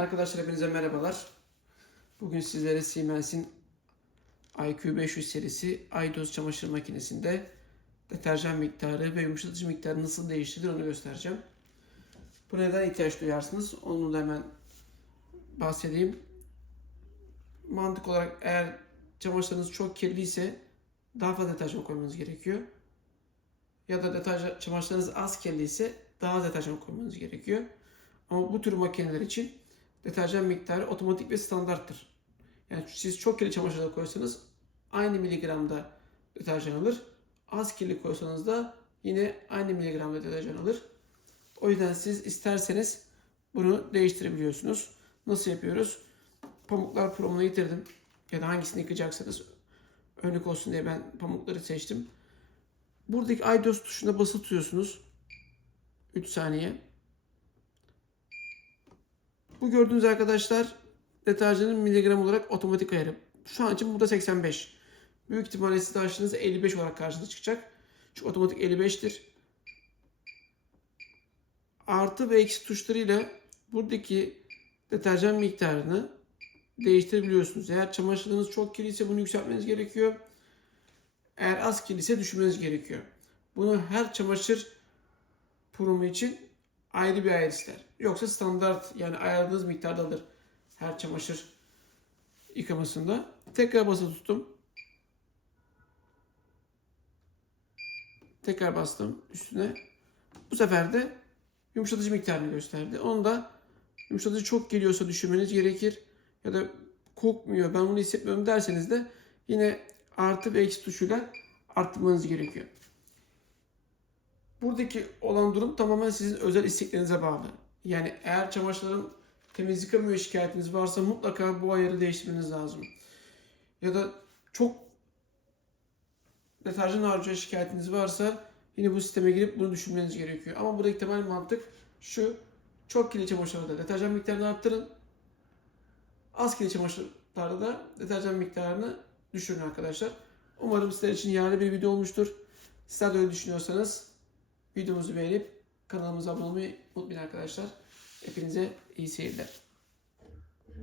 Arkadaşlar hepinize merhabalar. Bugün sizlere Siemens'in IQ500 serisi iDoz çamaşır makinesinde deterjan miktarı ve yumuşatıcı miktarı nasıl değiştirilir onu göstereceğim. Bu neden ihtiyaç duyarsınız onu da hemen bahsedeyim. Mantık olarak eğer çamaşırınız çok kirliyse daha fazla deterjan koymanız gerekiyor. Ya da deterjan, çamaşırlarınız az kirliyse daha az deterjan koymanız gerekiyor. Ama bu tür makineler için deterjan miktarı otomatik ve standarttır. Yani siz çok kirli çamaşırlar koysanız aynı miligramda deterjan alır. Az kirli koysanız da yine aynı miligramda deterjan alır. O yüzden siz isterseniz bunu değiştirebiliyorsunuz. Nasıl yapıyoruz? Pamuklar promunu getirdim. Ya da hangisini yıkayacaksanız örnek olsun diye ben pamukları seçtim. Buradaki iDOS tuşuna basılı tutuyorsunuz. 3 saniye. Bu gördüğünüz arkadaşlar deterjanın miligram olarak otomatik ayarı. Şu an için burada 85. Büyük ihtimalle siz de açtığınızda 55 olarak karşınıza çıkacak. Çünkü otomatik 55'tir. Artı ve eksi tuşlarıyla buradaki deterjan miktarını değiştirebiliyorsunuz. Eğer çamaşırınız çok kirliyse bunu yükseltmeniz gerekiyor. Eğer az kirliyse düşürmeniz gerekiyor. Bunu her çamaşır purumu için ayrı bir ayar ister. Yoksa standart yani ayarladığınız miktarda alır her çamaşır yıkamasında. Tekrar basılı tuttum. Tekrar bastım üstüne. Bu sefer de yumuşatıcı miktarını gösterdi. Onu da yumuşatıcı çok geliyorsa düşürmeniz gerekir. Ya da kokmuyor ben bunu hissetmiyorum derseniz de yine artı ve eksi tuşuyla arttırmanız gerekiyor. Buradaki olan durum tamamen sizin özel isteklerinize bağlı. Yani eğer çamaşırların temiz yıkamıyor şikayetiniz varsa mutlaka bu ayarı değiştirmeniz lazım. Ya da çok deterjan harcıyor şikayetiniz varsa yine bu sisteme girip bunu düşünmeniz gerekiyor. Ama buradaki temel mantık şu. Çok kirli çamaşırlarda deterjan miktarını arttırın. Az kirli çamaşırlarda da deterjan miktarını düşürün arkadaşlar. Umarım sizler için yararlı bir video olmuştur. Sizler de öyle düşünüyorsanız videomuzu beğenip kanalımıza abone olmayı unutmayın arkadaşlar. Hepinize iyi seyirler.